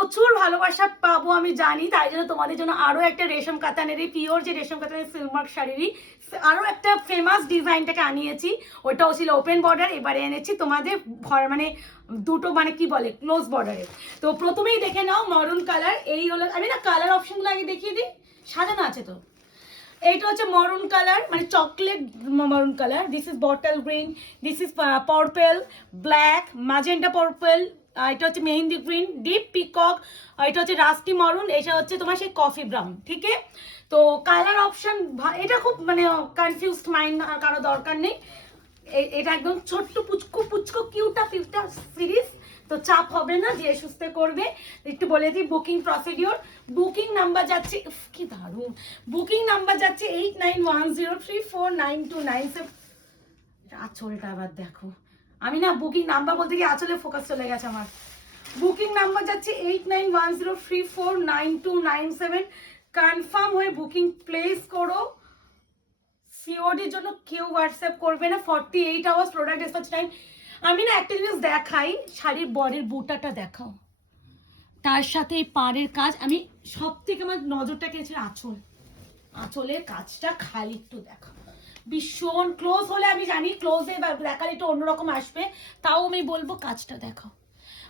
প্রচুর ভালোবাসা পাবো আমি জানি, তাই জন্য তোমাদের জন্য আরো একটা রেশম কাতানেরই পিওর যে রেশম কাতানের সিলমার্ক শাড়িরই আরো একটা ফেমাস ডিজাইনটাকে আনিয়েছি। ওটাও ছিল ওপেন বর্ডার, এবারে এনেছি তোমাদের মানে দুটো মানে কি বলে ক্লোজ বর্ডারে। তো প্রথমেই দেখে নাও মরুন কালার। এই হলো, আমি না কালার অপশনগুলো আগে দেখিয়ে দিই, সাজানো আছে তো। এইটা হচ্ছে মরুন কালার, মানে chocolate maroon colour. This is bottle green, this is purple, black, magenta purple, এটা হচ্ছে মেহেন্দি গ্রিন, ডিপ পিকক, এটা হচ্ছে রাস্টি মরুন, এটা হচ্ছে তোমার সেই কফি ব্রাউন। ঠিক আছে, তো কালার অপশন এটা খুব মানে কনফিউজড মাইন্ড কারো দরকার নেই। এটা একদম ছোট্ট পুচকু পুচকু কিউটা কিউটা সিরিজ, তো চাপ হবে না, যে সুস্থ করবে। একটু বলে দিই বুকিং প্রসিডিওর। বুকিং নাম্বার যাচ্ছে, কি দারুণ, বুকিং নাম্বার যাচ্ছে 8910349297। আঁচলটা আবার দেখো, আমি না বুকিং নাম্বার বলতে গিয়ে আঁচলে ফোকাস চলে গেছে আমার। বুকিং নাম্বার যাচ্ছে 8910349297। কনফার্ম হয়ে বুকিং প্লেস করো। সিওডির জন্য কেউ হোয়াটসঅ্যাপ করবে না, 48 আওয়ার্স প্রোডাক্ট ডিসপ্যাচ টাইম। আমি না একটা জিনিস দেখাই, শাড়ির বডির বুটাটা দেখাও, তার সাথে এই পাড়ের কাজ। আমি সব থেকে আমার নজরটা কেছে আঁচল, আঁচলের কাজটা খালি একটু দেখাও। ভীষণ ক্লোজ হলে আমি জানি ক্লোজে দেখালে একটু অন্যরকম আসবে, তাও আমি বলবো কাজটা দেখাও।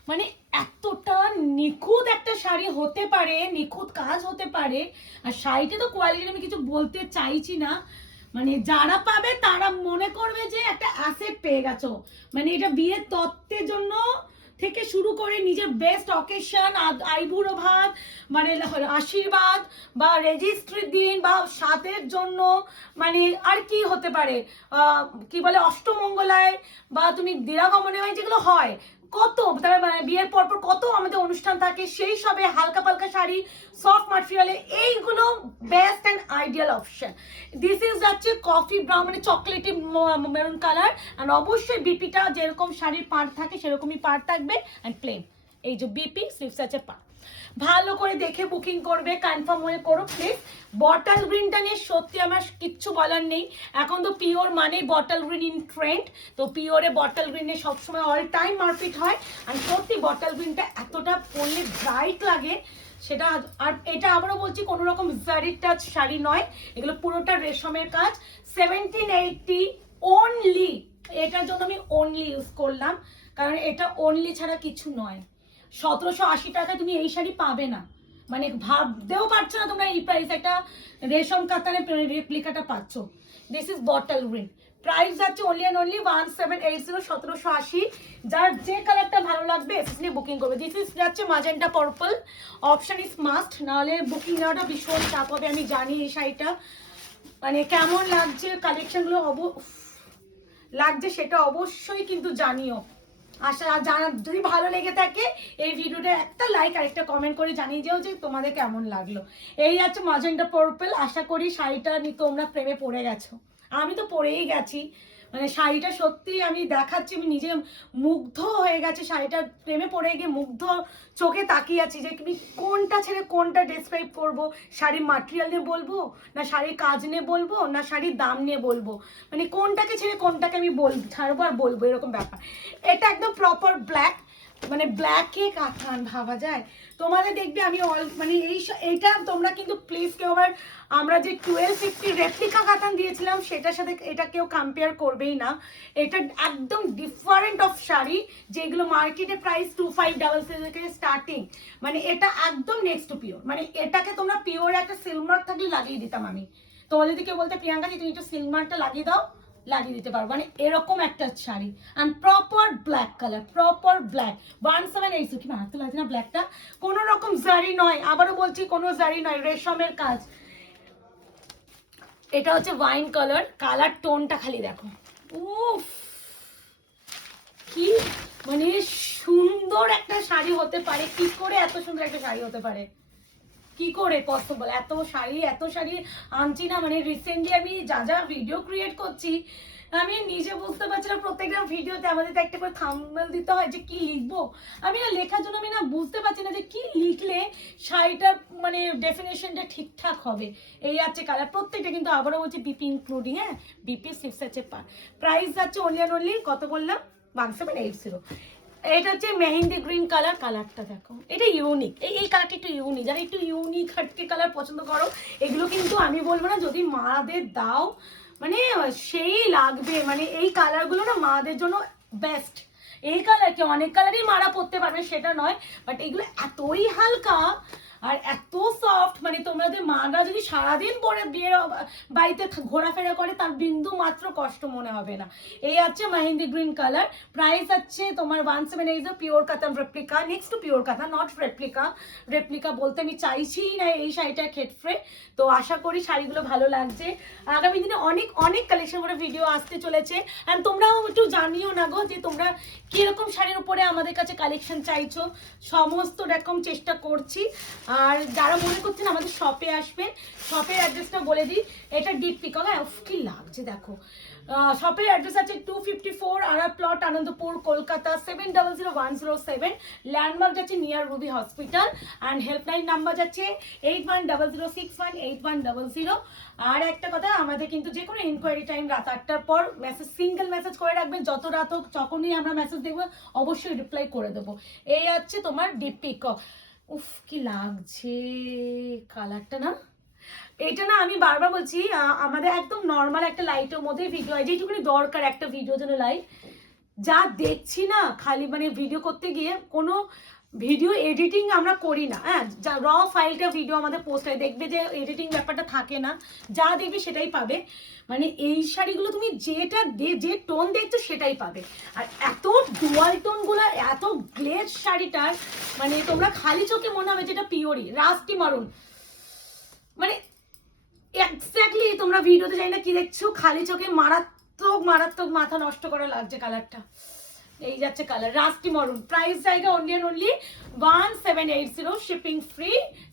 মানে এতটা নিখুঁত একটা শাড়ি হতে পারে, নিখুঁত কাজ হতে পারে। আর শাড়িতে তো কোয়ালিটি আমি কিছু বলতে চাইছি না, মানে যারা পাবে তারা মনে করবে যে একটা অ্যাসেট পেয়ে গেছো। মানে এটা বিয়ের তত্ত্বের জন্য থেকে শুরু করে নিজের বেস্ট অকেশন, আইবুড়ো ভাত, মানে আশীর্বাদ বা রেজিস্ট্রির দিন বা সাতের জন্য, মানে আর কি হতে পারে, কি বলে অষ্টমঙ্গলায় বা তুমি দিরাগমনে, যেগুলো হয় কত, তার মানে বিয়ের পরপর কত আমাদের অনুষ্ঠান থাকে, সেই সবে হালকা পালকা শাড়ি সফট ম্যাটেরিয়ালে এইগুলো best and ideal option. This is যাচ্ছে কফি ব্রাউন, মানে চকলেটি মেরুন কালার। আর অবশ্যই বিপিটা যেরকম শাড়ির পাড় থাকে সেরকমই পাড় থাকবে, অ্যান্ড প্লেন। এই যে বিপি স্লিভস আছে পাড়। ভালো করে দেখে বুকিং করবে, কনফার্ম হয়ে করো প্লিজ। বটল গ্রিনটা নিয়ে সত্যি আমার কিচ্ছু বলার নেই। এখন তো পিওর মানে বটল গ্রিন ইন ট্রেন্ড, তো পিওরে বটল গ্রিনে সবসময় অল টাইম মার্কেট হয়। আর সত্যি বটল গ্রিনটা এতটা পরলে ব্রাইট লাগে সেটা। আর এটা আবারও বলছি, কোনো রকম জারি টাচ শাড়ি নয়, এগুলো পুরোটা রেশমের কাজ। 1780 অনলি, এটার জন্য আমি অনলি ইউজ করলাম, কারণ এটা অনলি ছাড়া কিছু নয়। 1780 টাকায় তুমি এই শাড়ি পাবে না, মানে ভাবতেও পারছো না তোমরা এই প্রাইস একটা রেশম কাতারে রেপ্লিকাটা পাচ্ছ। This is bottle green, price যাচ্ছে অনলি অ্যান্ড অনলি 1780, 1780। যার যে কালারটা ভালো লাগবে এসএসলি বুকিং করবে। দিস ইজ যাচ্ছে magenta purple, option is must, নাহলে বুকিং নেওয়াটা ভীষণ চাপ হবে। আমি জানি এই শাড়িটা মানে কেমন লাগছে, কালেকশনগুলো লাগছে সেটা অবশ্যই কিন্তু জানিও। আশা জানা যদি ভালো লেগে থাকে এই ভিডিওটা একটা লাইক আর একটা কমেন্ট করে জানিয়ে যাও যে তোমাদের কেমন লাগলো। এই আছে ম্যাজেন্টা পার্পল, আশা করি শাড়িটা নিয়ে তোমরা প্রেমে পড়ে গেছো। আমি তো পড়েই গেছি, মানে শাড়িটা সত্যি আমি দেখাচ্ছি, আমি নিজে মুগ্ধ হয়ে গেছে শাড়িটা প্রেমে পড়ে গিয়ে, মুগ্ধ চোখে তাকিয়ে আছি যে তুমি কোনটা ছেড়ে কোনটা ডেসক্রাইব করবো। শাড়ির মাটেরিয়াল নিয়ে বলবো, না শাড়ির কাজ নিয়ে বলবো, না শাড়ির দাম নিয়ে বলবো, মানে কোনটাকে ছেড়ে কোনটাকে আমি ছাড়বো আর বলবো, এরকম ব্যাপার। এটা একদম প্রপার ব্ল্যাক, মানে ব্ল্যাকে কাতান ভাবা যায়। তোমাদের দেখবে আমি মানে এইটা তোমরা কিন্তু প্লিজ কেউ আবার আমরা যে 1250 রেপ্লিকা কাতান দিয়েছিলাম সেটার সাথে এটা কেউ কম্পেয়ার করবেই না। এটা একদম ডিফারেন্ট অফ শাড়ি, যেগুলো মার্কেটে প্রাইস 2566 থেকে স্টার্টিং, মানে এটা একদম নেক্সট টু পিওর। মানে এটাকে তোমরা পিওর একটা সিলমার্ক থাকলে লাগিয়ে দিতাম আমি। তোমার যদি কেউ বলতে প্রিয়াঙ্কা যে তুমি একটু সিলমার্কটা লাগিয়ে দাও, লাগিয়ে দিতে পারবো। মানে এরকম একটা sari, and proper black colour, proper black 1780। কি মারাত্মক লাগছে না ব্ল্যাকটা, কোনো রকম জারি নয়, আবারও বলছি কোনো জারি নয়, রেশমের কাজ। এটা হচ্ছে ওয়াইন কালার, কালার টোনটা খালি দেখো, উফ কি মানে সুন্দর একটা শাড়ি হতে পারে। কি করে এত সুন্দর একটা শাড়ি হতে পারে, কি করে পসিবল? এত শাড়ি আনছি না, মানে রিসেন্টলি আমি যা যা ভিডিও ক্রিয়েট করছি আমি নিজে বুঝতে পারছি না। প্রত্যেকটা ভিডিওতে আমাদের তো একটা করে থাম্বনেল দিতে হয় যে কি লিখবো, আমি না লেখার জন্য আমি না বুঝতে পারছি না যে কি লিখলে শাড়িটার মানে ডেফিনেশনটা ঠিকঠাক হবে। এই আছে কালার প্রত্যেকটা, কিন্তু আবারও বলছি বিপি ইনক্লুডিং, হ্যাঁ বিপি 6 আছে। প্রাইস যাচ্ছে অনলি অ্যান্ড অনলি কত বললাম, 1780। এটা হচ্ছে মেহেন্দি গ্রিন কালার, কালারটা দেখো, এটা ইউনিক, এই কালারটা একটু ইউনিক, যারা একটু ইউনিক হাটকে কালার পছন্দ করো এগুলো কিন্তু আমি বলবো না, যদি মাদের দাও মানে সেই লাগবে, মানে এই কালারগুলো না মাদের জন্য বেস্ট। এই কালার কি অনেক কালারই মারা পড়তে পারবে সেটা নয়, বাট এগুলো এতই হালকা আর এত সফট, মানে তোমাদের মারা যদি সারাদিন পরে বিয়ে বাড়িতে ঘোরাফেরা করে তার বিন্দু মাত্র কষ্ট মনে হবে না। এই আছে মেহেন্দি গ্রিন কালার, প্রাইস আছে তোমার 178 পিওর কাতান রেপ্লিকা, নেক্সট টু পিওর কাতান, নট রেপ্লিকা। রেপ্লিকা বলতে আমি চাইছি না এই শাড়িটার ক্ষেত্রে। তো আশা করি শাড়িগুলো ভালো লাগছে। আগামী দিনে অনেক অনেক কালেকশন করে ভিডিও আসতে চলেছে, অ্যান্ড তোমরাও একটু জানিও না গো যে তোমরা কিরকম শাড়ির উপরে আমাদের কাছে কালেকশন চাইছো, সমস্ত রকম চেষ্টা করছি। আর যারা মনে করছেন আমাদের শপে আসবেন, শপের অ্যাড্রেসটা বলে দিই, এটা ডিপ পিকক, হ্যাঁ কি লাগছে দেখো। শপের অ্যাড্রেস আছে 254 আরার প্লট, আনন্দপুর, কলকাতা 700107। ল্যান্ডমার্ক যাচ্ছে near Ruby hospital, and helpline number যাচ্ছে 8100618100। আর একটা কথা, আমাদের কিন্তু যে কোনো ইনকোয়ারি টাইম রাত 8টার পর মেসেজ, সিঙ্গেল মেসেজ করে রাখবেন, যত রাত হোক যখনই আমরা মেসেজ দেখবো অবশ্যই রিপ্লাই করে দেবো। এই আছে তোমার ডিপ পিকক, উফ কি লাগছে কালারটা না। এটা না আমি বারবার বলছি, আমাদের একদম নর্মাল একটা লাইটের মধ্যে ভিডিও হয়, যেটুকুনি দরকার একটা ভিডিও জন্য লাইট, যা দেখছি না খালি মানে ভিডিও করতে গিয়ে কোনো ভিডিও এডিটিং আমরা করি না, হ্যাঁ যা র ফাইলটা ভিডিও আমাদের পোস্ট হয়, দেখবে যে এডিটিং ব্যাপারটা থাকে না, যা দেখবে সেটাই পাবে। মানে এই শাড়িগুলো তুমি যেটা যে টোন দেখছো সেটাই পাবে। আর এত ডুয়াল টোনগুলো, এত গ্লেজ শাড়িটার, মানে তোমরা খালি চোখে মনে হবে যেটা পিওরই রাস্টি মারুন, মানে এক্স্যাক্টলি তোমরা ভিডিওতে জানি না কি দেখছো, খালি চোখে মারাত্মক মারাত্মক মাথা নষ্ট করা লাগছে কালারটা। এই যাচ্ছে কালার রাস্টি মরুন, প্রাইস জায়গা only and only 1780, shipping free,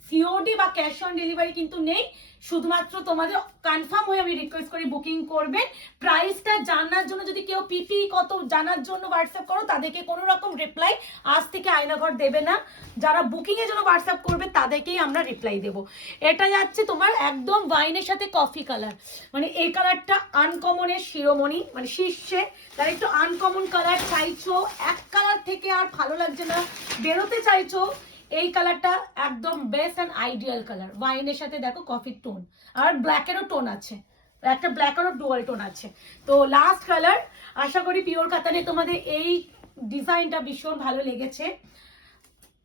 COD বা ক্যাশ অন ডেলিভারি কিন্তু নেই। শুধুমাত্র তোমাদের কনফার্ম হয়ে আমি রিকোয়েস্ট করি বুকিং করবে। প্রাইসটা জানার জন্য যদি কেউ পিপি কত জানার জন্য হোয়াটসঅ্যাপ করো, তাদেরকে কোনো রকম রিপ্লাই আজ থেকে আয়নাঘর দেবে না। যারা বুকিং এর জন্য হোয়াটসঅ্যাপ করবে তাদেরকেই আমরা রিপ্লাই দেবো। এটা যাচ্ছে তোমার একদম ওয়াইনের সাথে কফি কালার, মানে এই কালারটা আনকমনের শিরোমণি, মানে শীর্ষে, তার একটু আনকমন কালার চাইছো, এক কালার থেকে আর ভালো লাগছে না, বেরোতে চাইছো, এই কালারটা একদম বেস্ট অ্যান্ড আইডিয়াল কালার। ওয়াইনের সাথে দেখো কফির টোন, আর ব্ল্যাকেরও টোন আছে, একটা ব্ল্যাকেরও ডুয়াল টোন আছে। তো লাস্ট কালার, আশা করি পিওর কাতানে তোমাদের এই ডিজাইনটা ভীষণ ভালো লেগেছে,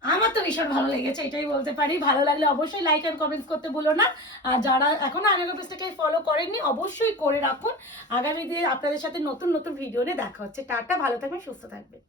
আমার তো ভীষণ ভালো লেগেছে এটাই বলতে পারি। ভালো লাগলে অবশ্যই লাইক এন্ড কমেন্টস করতে ভুলো না। আর যারা এখনো আয়নাঘর পেজটাকে ফলো করেননি অবশ্যই করে রাখুন। আগামী দিনে আপনাদের সাথে নতুন নতুন ভিডিও নিয়ে দেখা হচ্ছে। টাটা, ভালো থাকবেন, সুস্থ থাকবেন।